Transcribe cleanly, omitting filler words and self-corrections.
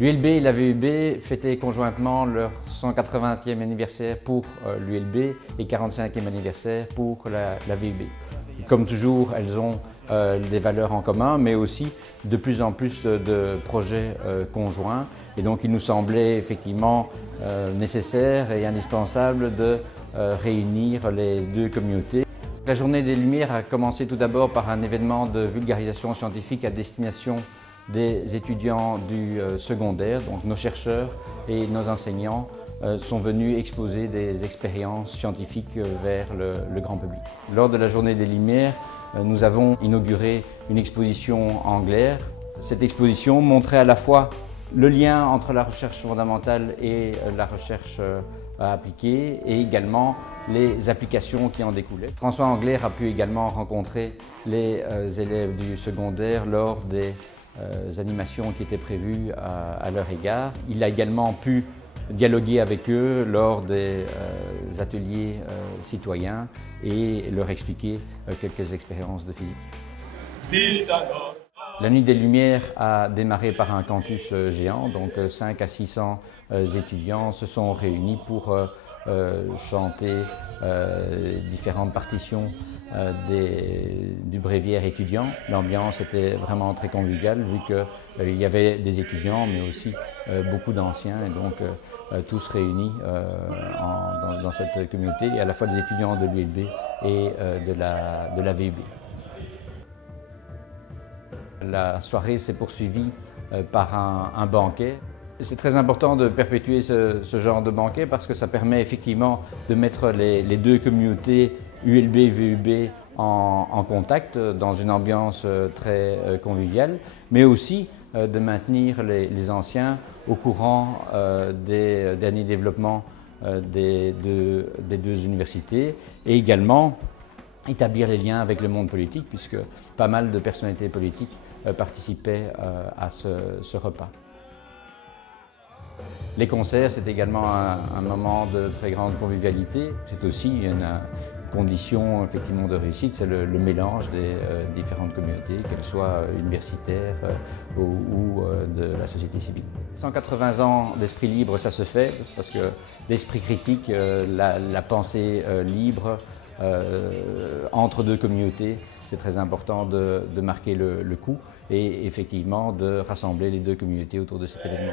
L'ULB et la VUB fêtaient conjointement leur 180e anniversaire pour l'ULB et 45e anniversaire pour la VUB. Comme toujours, elles ont des valeurs en commun, mais aussi de plus en plus de projets conjoints. Et donc il nous semblait effectivement nécessaire et indispensable de réunir les deux communautés. La Journée des Lumières a commencé tout d'abord par un événement de vulgarisation scientifique à destination des étudiants du secondaire. Donc nos chercheurs et nos enseignants sont venus exposer des expériences scientifiques vers le grand public. Lors de la Journée des Lumières, nous avons inauguré une exposition anglaire. Cette exposition montrait à la fois le lien entre la recherche fondamentale et la recherche appliquée et également les applications qui en découlaient. François Angler a pu également rencontrer les élèves du secondaire lors des animations qui étaient prévues à leur égard. Il a également pu dialoguer avec eux lors des ateliers citoyens et leur expliquer quelques expériences de physique. La Nuit des Lumières a démarré par un campus géant, donc 5 à 600 étudiants se sont réunis pour chanter différentes partitions du bréviaire étudiant. L'ambiance était vraiment très conviviale vu qu'il y avait des étudiants mais aussi beaucoup d'anciens et donc tous réunis dans cette communauté, à la fois des étudiants de l'ULB et de la VUB. La soirée s'est poursuivie par un banquet. C'est très important de perpétuer ce genre de banquet parce que ça permet effectivement de mettre les deux communautés ULB-VUB en contact dans une ambiance très conviviale, mais aussi de maintenir les anciens au courant des derniers développements des deux universités et également établir les liens avec le monde politique puisque pas mal de personnalités politiques participaient à ce repas. Les concerts, c'est également un moment de très grande convivialité. C'est aussi une condition effectivement de réussite, c'est le mélange des différentes communautés, qu'elles soient universitaires ou de la société civile. 180 ans d'esprit libre, ça se fait parce que l'esprit critique, la pensée libre entre deux communautés, c'est très important de marquer le coup et effectivement de rassembler les deux communautés autour de cet événement.